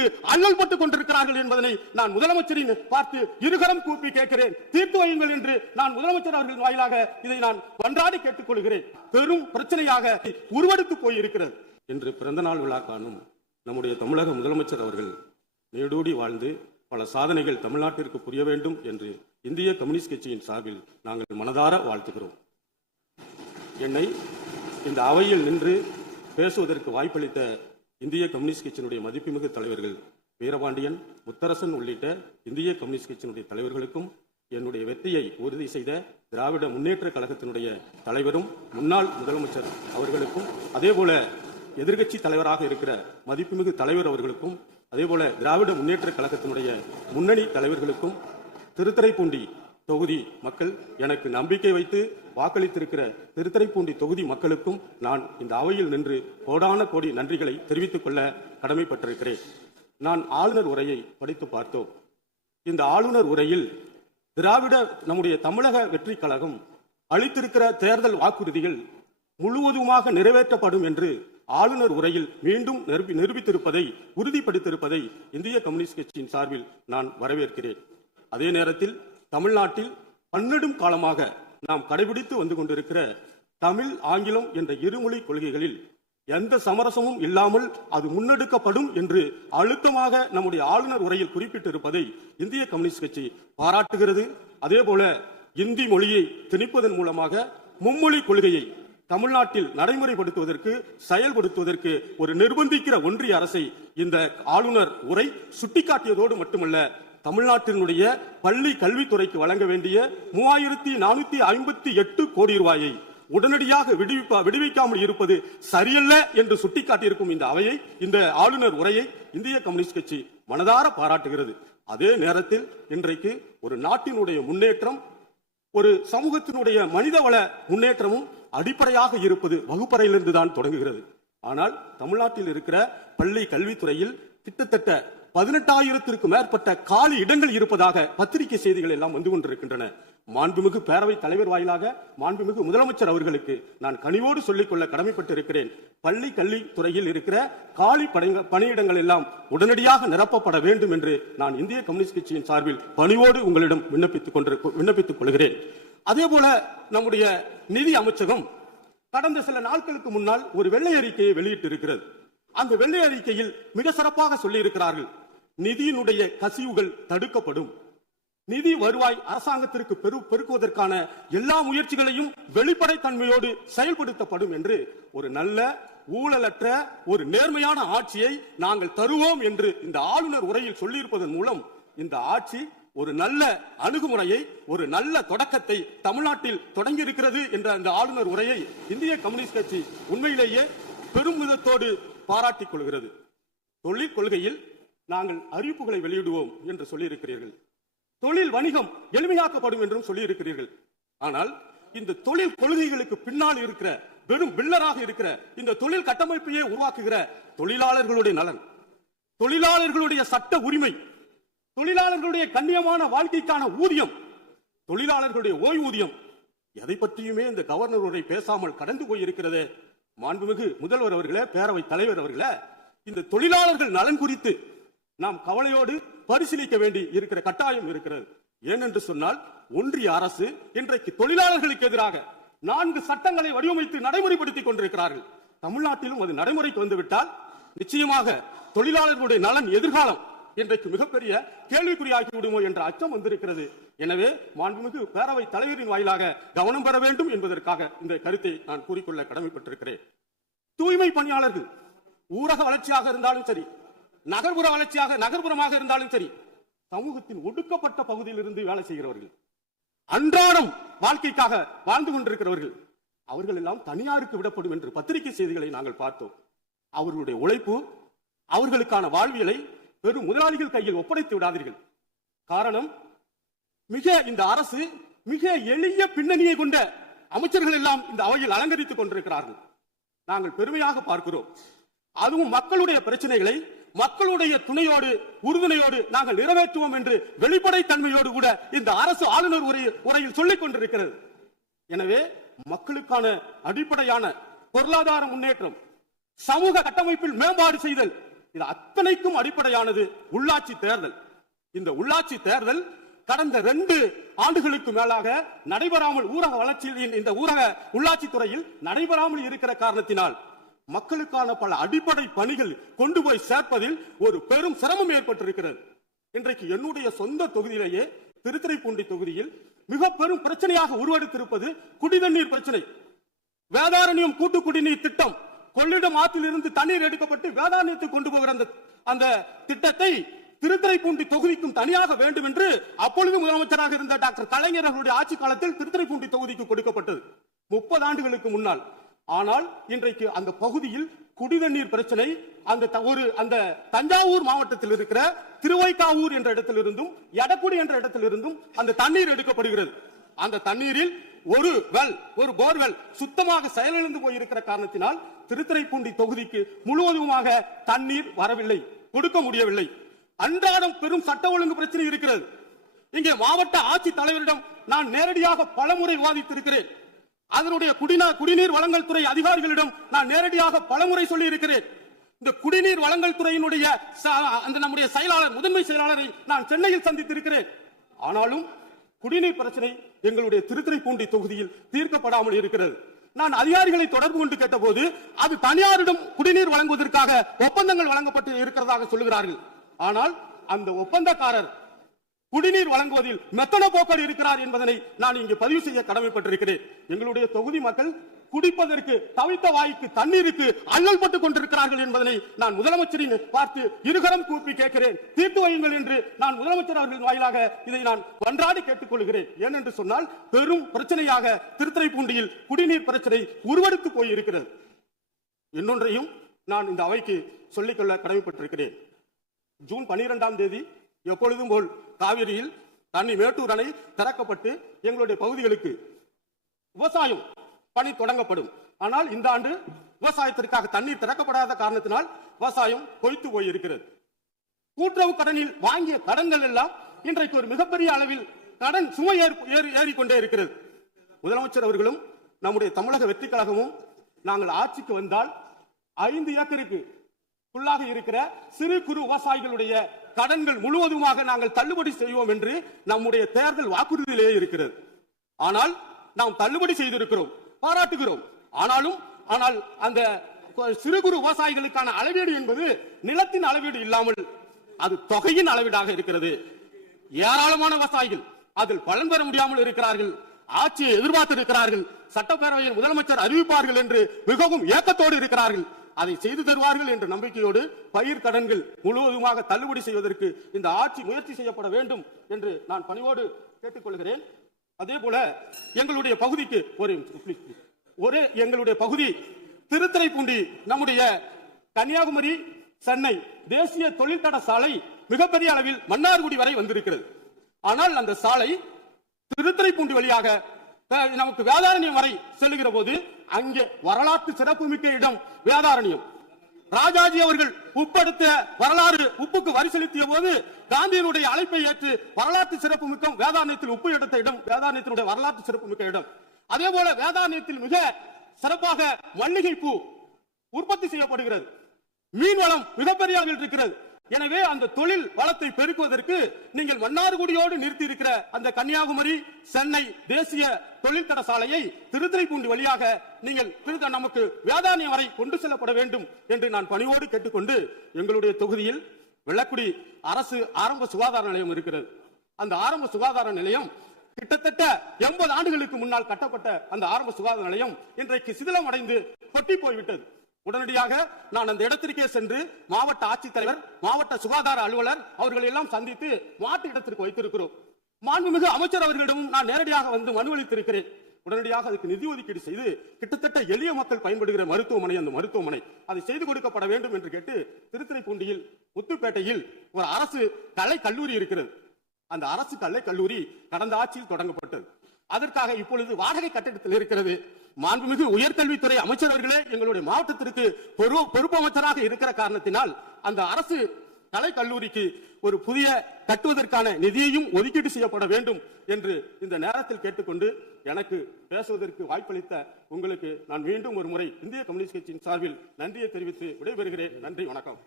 அநீதிக்கு அல்லல் பட்டுக் கொண்டிருக்கிறார்கள் என்பதனை நான் முதலமைச்சரின் பார்த்து இருகரம் கூப்பி கேட்கிறேன். தீர்த்து வையுங்கள் என்று நான் முதலமைச்சர் அவர்கள் வாயிலாக இதை நான் கொண்டாடி கேட்டுக் கொள்கிறேன். பெரும் பிரச்சனையாக உருவெடுத்து போயிருக்கிறது என்று பிறந்த நாள் விழா காணும் நம்முடைய தமிழக முதலமைச்சர் அவர்கள் நீடூடி வாழ்ந்து பல சாதனைகள் தமிழ்நாட்டிற்கு புரிய வேண்டும் என்று இந்திய கம்யூனிஸ்ட் கட்சியின் சார்பில் நாங்கள் மனதார வாழ்த்துகிறோம். என்னை இந்த அவையில் நின்று பேசுவதற்கு வாய்ப்பளித்த இந்திய கம்யூனிஸ்ட் கட்சியினுடைய மதிப்புமிகு தலைவர்கள் வீரபாண்டியன், முத்தரசன் உள்ளிட்ட இந்திய கம்யூனிஸ்ட் கட்சியினுடைய தலைவர்களுக்கும், என்னுடைய வெற்றியை உறுதி செய்த திராவிட முன்னேற்ற கழகத்தினுடைய தலைவரும் முன்னாள் முதலமைச்சர் அவர்களுக்கும், அதேபோல எதிர்க்கட்சி தலைவராக இருக்கிற மதிப்புமிகு தலைவர் அவர்களுக்கும், அதேபோல திராவிட முன்னேற்ற கழகத்தினுடைய முன்னணி தலைவர்களுக்கும், திருத்துறைப்பூண்டி தொகுதி மக்கள் எனக்கு நம்பிக்கை வைத்து வாக்களித்திருக்கிற திருத்துறைப்பூண்டி தொகுதி மக்களுக்கும் நான் இந்த அவையில் நின்று கோடான கோடி நன்றிகளை தெரிவித்துக் கொள்ள கடமைப்பட்டிருக்கிறேன். நான் ஆளுநர் உரையை படித்து பார்த்தோம். இந்த ஆளுநர் உரையில் திராவிட நம்முடைய தமிழக வெற்றி கழகம் அளித்திருக்கிற தேர்தல் வாக்குறுதிகள் முழுவதுமாக நிறைவேற்றப்படும் என்று ஆளுநர் உரையில் மீண்டும் நிரூபித்திருப்பதை, உறுதிப்படுத்தியிருப்பதை இந்திய கம்யூனிஸ்ட் கட்சியின் சார்பில் நான் வரவேற்கிறேன். அதே நேரத்தில் தமிழ்நாட்டில் பன்னெடும் காலமாக நாம் கடைபிடித்து வந்து கொண்டிருக்கிற தமிழ், ஆங்கிலம் என்ற இருமொழி கொள்கைகளில் எந்த சமரசமும் இல்லாமல் அது முன்னெடுக்கப்படும் என்று அழுத்தமாக நம்முடைய ஆளுநர் உரையில் குறிப்பிட்டிருப்பதை இந்திய கம்யூனிஸ்ட் கட்சி பாராட்டுகிறது. அதேபோல இந்தி மொழியை திணிப்பதன் மூலமாக மும்மொழி கொள்கையை தமிழ்நாட்டில் நடைமுறைப்படுத்துவதற்கு, செயல்படுத்துவதற்கு ஒரு நிர்பந்திக்கிற ஒன்றிய அரசை இந்த ஆளுநர் உரை சுட்டிக்காட்டியதோடு மட்டுமல்ல, தமிழ்நாட்டினுடைய பள்ளி கல்வித்துறைக்கு வழங்க வேண்டிய 3458 கோடி ரூபாயை உடனடியாக விடுவிக்காமல் இருப்பது சரியல்ல என்று சுட்டிக்காட்டியிருக்கும் இந்த அவையை, இந்த ஆளுநர் உரையை இந்திய கம்யூனிஸ்ட் கட்சி மனதார பாராட்டுகிறது. அதே நேரத்தில் இன்றைக்கு ஒரு நாட்டினுடைய முன்னேற்றம், ஒரு சமூகத்தினுடைய மனிதவள முன்னேற்றமும் அடிப்படையாக இருப்பது வகுப்பறையிலிருந்து தான் தொடங்குகிறது. ஆனால் தமிழ்நாட்டில் இருக்கிற பள்ளி கல்வித்துறையில் கிட்டத்தட்ட 18,000க்கும் மேற்பட்ட காலி இடங்கள் இருப்பதாக பத்திரிகை செய்திகள் எல்லாம் வந்து கொண்டிருக்கின்றன. மாண்புமிகு பேரவைத் தலைவர் வாயிலாக மாண்புமிகு முதலமைச்சர் அவர்களுக்கு நான் கனிவோடு சொல்லிக்கொள்ள கடமைப்பட்டிருக்கிறேன். பள்ளி கல்வித்துறையில் இருக்கிற காலி பணியிடங்கள் எல்லாம் உடனடியாக நிரப்பப்பட வேண்டும் என்று நான் இந்திய கம்யூனிஸ்ட் கட்சியின் சார்பில் பணிவோடு உங்களிடம் விண்ணப்பித்துக் கொள்கிறேன். அதே போல நம்முடைய நிதி அமைச்சகம் கடந்த சில நாட்களுக்கு முன்னால் ஒரு வெள்ளை அறிக்கையை வெளியிட்டிருக்கிறது. அந்த வெள்ளை அறிக்கையில் மிக சிறப்பாக சொல்லி இருக்கிறார்கள், நிதியினுடைய கசிவுகள் தடுக்கப்படும், நிதி வருவாய் அரசாங்கத்திற்கு பெருக்குவதற்கான எல்லா முயற்சிகளையும் வெளிப்படைத்தன்மையோடு செயல்படுத்தப்படும் என்று ஒரு நல்ல ஊழலற்ற ஒரு நேர்மையான ஆட்சியை நாங்கள் தருவோம் என்று இந்த ஆளுநர் உரையில் சொல்லியிருப்பதன் மூலம் இந்த ஆட்சி ஒரு நல்ல அணுகுமுறையை, ஒரு நல்ல தொடக்கத்தை தமிழ்நாட்டில் தொடங்கி இருக்கிறது என்ற அந்த ஆளுநர் உரையை இந்திய கம்யூனிஸ்ட் கட்சி உண்மையிலேயே பெருமிதத்தோடு பாராட்டிக் கொள்கிறது. தொழில் கொள்கையில் நாங்கள் அறிவிப்புகளை வெளியிடுவோம் என்று சொல்லியிருக்கிறீர்கள். தொழில் வணிகம் எளிமையாக்கப்படும் என்றும் சொல்லியிருக்கிறீர்கள். ஆனால் இந்த தொழில் கொள்கைகளுக்கு பின்னால் இருக்கிற வெறும் பில்லராக இருக்கிற இந்த தொழில் கட்டமைப்பையே உருவாக்குகிற தொழிலாளர்களுடைய நலன், தொழிலாளர்களுடைய சட்ட உரிமை, தொழிலாளர்களுடைய கண்ணியமான வாழ்க்கைக்கான ஊதியம், தொழிலாளர்களுடைய ஓய்வூதியம், எதை பற்றியுமே இந்த கவர்னர் உரை பேசாமல் கடந்து போயிருக்கிறதே. மாண்புமிகு முதல்வர் அவர்களே, பேரவைத் தலைவர் அவர்களே, இந்த தொழிலாளர்கள் நலன் குறித்து நாம் கவலையோடு பரிசீலிக்க வேண்டி இருக்கிற கட்டாயம் இருக்கிறது. ஏனென்று சொன்னால் ஒன்றிய அரசு இன்றைக்கு தொழிலாளர்களுக்கு எதிராக 4 சட்டங்களை வடிவமைத்து நடைமுறைப்படுத்திக் கொண்டிருக்கிறார்கள். தமிழ்நாட்டிலும் அது நடைமுறைக்கு வந்துவிட்டால் நிச்சயமாக தொழிலாளர்களுடைய நலன் எதிர்காலம் இன்றைக்கு மிகப்பெரிய கேள்விக்குறியாகி விடுமோ என்ற அச்சம் வந்திருக்கிறது. எனவே மாண்புமிகு பேரவை தலைவரின் வாயிலாக கவனம் பெற வேண்டும் என்பதற்காக இந்த கருத்தை நான் கூறிக்கொள்ள கடமைப்பட்டிருக்கிறேன். தூய்மை பணியாளர்கள் ஊரக வளர்ச்சியாக இருந்தாலும் சரி, நகர்ப்புற வளர்ச்சியாக நகர்ப்புறமாக இருந்தாலும் சரி, சமூகத்தின் ஒடுக்கப்பட்ட பகுதியில் இருந்து வேலை செய்கிறவர்கள், அன்றாடம் வாழ்க்கைக்காக வாழ்ந்து கொண்டிருக்கிறவர்கள், அவர்கள் எல்லாம் தனியாருக்கு விடப்படும் என்று பத்திரிகை செய்திகளை நாங்கள் பார்த்தோம். அவர்களுடைய உழைப்பு, அவர்களுக்கான வாழ்வியலை பெரும் முதலாளிகள் கையில் ஒப்படைத்து விடாதீர்கள். காரணம், இந்த அரசு மிக எளிய பின்னணியை கொண்ட அமைச்சர்கள் எல்லாம் இந்த அவையில் அலங்கரித்துக் கொண்டிருக்கிறார்கள். நாங்கள் பெருமையாக பார்க்கிறோம். அதுவும் மக்களுடைய பிரச்சனைகளை மக்களுடைய துணையோடு உறுதுணையோடு நாங்கள் நிறைவேற்றுவோம் என்று வெளிப்படை தன்மையோடு கூட இந்த அரசு ஆளுநர் உரையில் சொல்லிக் கொண்டிருக்கிறது. எனவே மக்களுக்கான அடிப்படையான பொருளாதார முன்னேற்றம், சமூக கட்டமைப்பில் மேம்பாடு செய்தல், இது அத்தனைக்கும் அடிப்படையானது உள்ளாட்சி தேர்தல். இந்த உள்ளாட்சி தேர்தல் கடந்த 2 ஆண்டுகளுக்கு மேலாக நடைபெறாமல், ஊரக வளர்ச்சியில் இந்த ஊரக உள்ளாட்சி துறையில் நடைபெறாமல் இருக்கிற காரணத்தினால் மக்களுக்கான பல அடிப்படை பணிகள் கொண்டு போய் சேர்ப்பதில் ஒரு பெரும் சிரமம் ஏற்பட்டிருக்கிறது. இன்றைக்கு என்னுடைய சொந்த தொகுதியிலேயே திருத்துறைப்பூண்டி தொகுதியில் மிக பெரும் பிரச்சனையாக உருவெடுத்திருப்பது குடிநீர் பிரச்சனை. வேதாரண்யம் கூட்டு குடிநீர் திட்டம், கொள்ளிடம் ஆற்றிலிருந்து தண்ணீர் எடுக்கப்பட்டு வேதாரண்யத்துக்கு கொண்டு போகிற அந்த திட்டத்தை திருத்துறைப்பூண்டி தொகுதிக்கும் தனியாக வேண்டும் என்று அப்பொழுது முதலமைச்சராக இருந்த டாக்டர் கலைஞர் அவர்களுடைய ஆட்சி காலத்தில் திருத்துறைப்பூண்டி தொகுதிக்கு கொடுக்கப்பட்டது 30 ஆண்டுகளுக்கு முன்னால். ஆனால் இன்றைக்கு அந்த பகுதியில் குடிநீர் பிரச்சனை அந்த தஞ்சாவூர் மாவட்டத்தில் இருக்கிற திருவைக்காவூர் என்ற இடத்திலிருந்தும் எடக்குடி என்ற இடத்திலிருந்தும் அந்த தண்ணீர் எடுக்கப்படுகிறது. அந்த தண்ணீரில் ஒரு போர்வெல் சுத்தமாக செயலிழந்து போயிருக்கிற காரணத்தினால் திருத்துறைப்பூண்டி தொகுதிக்கு முழுவதுமாக தண்ணீர் வரவில்லை, கொடுக்க முடியவில்லை. அன்றாடம் பெரும் சட்ட ஒழுங்கு பிரச்சனை இருக்கிறது. இங்கே மாவட்ட ஆட்சி தலைவரிடம் நான் நேரடியாக பலமுறை விவாதித்திருக்கிறேன். அதனுடைய குடிநீர் வழங்கல் துறை அதிகாரிகளிடம் நான் நேரடியாக பலமுறை சொல்லி இருக்கிறேன். இந்த குடிநீர் வழங்கல் துறையினுடைய நம்முடைய செயலாளர், முதன்மை செயலாளரை நான் சென்னையில் சந்தித்திருக்கிறேன். ஆனாலும் குடிநீர் பிரச்சனை எங்களுடைய திருத்துறைப்பூண்டி தொகுதியில் தீர்க்கப்படாமல் இருக்கிறது. நான் அதிகாரிகளை தொடர்பு கொண்டு கேட்டபோது அது தனியாரிடம் குடிநீர் வழங்குவதற்காக ஒப்பந்தங்கள் வழங்கப்பட்டு இருக்கிறதாக சொல்லுகிறார்கள். ஆனால் அந்த ஒப்பந்தக்காரர் குடிநீர் வழங்குவதில் மெத்தன போக்கர் இருக்கிறார் என்பதனை நான் இங்கு பதிவு செய்ய கடமைப்பட்டிருக்கிறேன். எங்களுடைய தொகுதி மக்கள் குடிப்பதற்கு தவித்த வாய்க்கு தண்ணீருக்கு அல்லல் பட்டுக் கொண்டிருக்கிறார்கள் என்பதனை நான் முதலமைச்சரின் பார்த்து இருகரம் கூப்பி கேட்கிறேன். தீர்த்து வையுங்கள் என்று நான் முதலமைச்சர் அவர்களின் வாயிலாக இதை நான் ஒன்றாடி கேட்டுக் கொள்கிறேன். ஏனென்று சொன்னால் பெரும் பிரச்சனையாக திருத்துறைப்பூண்டியில் குடிநீர் பிரச்சனை உருவெடுத்து போயிருக்கிறது. இன்னொன்றையும் நான் இந்த அவைக்கு சொல்லிக்கொள்ள கடமைப்பட்டிருக்கிறேன். ஜூன் 12ஆம் தேதி எப்பொழுதும் போல் காவிரியில் தண்ணி மேட்டூர் அணை திறக்கப்பட்டு எங்களுடைய பகுதிகளுக்கு விவசாயம் பணி தொடங்கப்படும். ஆனால் இந்த ஆண்டு விவசாயத்திற்காக தண்ணீர் திறக்கப்படாத காரணத்தினால் விவசாயம் பொய்த்து போயிருக்கிறது. கூட்டுறவு கடனில் வாங்கிய கடன்கள் எல்லாம் இன்றைக்கு ஒரு மிகப்பெரிய அளவில் கடன் சுமை ஏறிக்கொண்டே இருக்கிறது. முதலமைச்சர் அவர்களும் நம்முடைய தமிழக வெற்றி கழகமும் நாங்கள் ஆட்சிக்கு வந்தால் 5 ஏக்கருக்கு உள்ளாக இருக்கிற சிறு குறு விவசாயிகளுடைய கடன்கள் முழுவதுமாக நாங்கள் தள்ளுபடி செய்வோம் என்று நம்முடைய தேர்தல் வாக்குறுதியிலேயே இருக்கிறது. ஆனால் நாம் தள்ளுபடி செய்திருக்கிறோம், பாராட்டுகிறோம். ஆனால் அந்த சிறு குறு விவசாயிகளுக்கான அளவீடு என்பது நிலத்தின் அளவீடு இல்லாமல் அது தொகையின் அளவீடாக இருக்கிறது. ஏராளமான விவசாயிகள் அதில் பலன் பெற முடியாமல் இருக்கிறார்கள், ஆட்சியை எதிர்பார்த்து இருக்கிறார்கள். சட்டப்பேரவையில் முதலமைச்சர் அறிவிப்பார்கள் என்று மிகவும் ஏக்கத்தோடு இருக்கிறார்கள். அதை செய்து தருவார்கள் என்ற நம்பிக்கையோடு பயிர் கடன்கள் முழுவதுமாக தள்ளுபடி செய்வதற்கு இந்த ஆட்சி முயற்சி செய்யப்பட வேண்டும் என்று நான் பணிவோடு கேட்டுக்கொள்கிறேன். அதே போல எங்களுடைய பகுதிக்கு எங்களுடைய பகுதி திருத்துறைப்பூண்டி, நம்முடைய கன்னியாகுமரி சென்னை தேசிய தொழில்தட சாலை மிகப்பெரிய அளவில் மன்னார்குடி வரை வந்திருக்கிறது. ஆனால் அந்த சாலை திருத்துறைப்பூண்டி வழியாக நமக்கு வேதாரண்யம் வரை செல்லுகிற போது அங்கே வரலாற்று சிறப்புமிக்க இடம் வேதாரண்யம். ராஜாஜி அவர்கள் உப்படுத்த வரலாறு உப்புக்கு வரி செலுத்திய போது காந்தியினுடைய அழைப்பை ஏற்று வரலாற்று சிறப்புமிக்க வேதாரண்யத்தில் உப்பு எடுத்த இடம் வேதாரண்யத்தினுடைய வரலாற்று சிறப்புமிக்க இடம். அதே போல வேதாரண்யத்தில் மிக சிறப்பாக மல்லிகை பூ உற்பத்தி செய்யப்படுகிறது. மீன் வளம் மிகப்பெரிய அளவில் இருக்கிறது. எனவே அந்த தொழில் வளத்தை பெருக்குவதற்கு நீங்கள் மன்னார்குடியோடு நிறுத்தி இருக்கிற அந்த கன்னியாகுமரி சென்னை தேசிய தொழில்தட சாலையை திருத்துறைப்பூண்டி வழியாக நீங்கள் நமக்கு வேதாரண்யம் வரை கொண்டு செல்லப்பட வேண்டும் என்று நான் பணிவோடு கேட்டுக்கொண்டு, எங்களுடைய தொகுதியில் வெள்ளக்குடி அரசு ஆரம்ப சுகாதார நிலையம் இருக்கிறது. அந்த ஆரம்ப சுகாதார நிலையம் கிட்டத்தட்ட 80 ஆண்டுகளுக்கு முன்னால் கட்டப்பட்ட அந்த ஆரம்ப சுகாதார நிலையம் இன்றைக்கு சிதிலம் அடைந்து கொட்டி போய்விட்டது. உடனடியாக நான் அந்த இடத்திற்கே சென்று மாவட்ட ஆட்சித்தலைவர், மாவட்ட சுகாதார அலுவலர் அவர்கள் எல்லாம் சந்தித்து மாற்று இடத்திற்கு வைத்திருக்கிறோம். மாண்புமிகு அமைச்சர் அவர்களிடமும் நான் நேரடியாக வந்து மனு அளித்திருக்கிறேன். உடனடியாக அதுக்கு நிதி ஒதுக்கீடு செய்து கிட்டத்தட்ட எளிய மக்கள் பயன்படுகிற மருத்துவமனை, அந்த மருத்துவமனை அதை செய்து கொடுக்கப்பட வேண்டும் என்று கேட்டு திருத்துறைப்பூண்டியில் முத்துப்பேட்டையில் ஒரு அரசு கலை கல்லூரி இருக்கிறது. அந்த அரசு கலை கல்லூரி கடந்த ஆட்சியில் தொடங்கப்பட்டது. அதற்காக இப்பொழுது வாடகை கட்டிடத்தில் இருக்கிறது. மாண்புமிகு உயர்கல்வித்துறை அமைச்சர் அவர்களே எங்களுடைய மாவட்டத்திற்கு பொறுப்பு அமைச்சராக இருக்கிற காரணத்தினால் அந்த அரசு கலை கல்லூரிக்கு ஒரு புதிய கட்டுவதற்கான நிதியையும் ஒதுக்கீடு செய்யப்பட வேண்டும் என்று இந்த நேரத்தில் கேட்டுக்கொண்டு, எனக்கு பேசுவதற்கு வாய்ப்பளித்த உங்களுக்கு நான் மீண்டும் ஒரு முறை இந்திய கம்யூனிஸ்ட் கட்சியின் சார்பில் நன்றியை தெரிவித்து விடைபெறுகிறேன். நன்றி, வணக்கம்.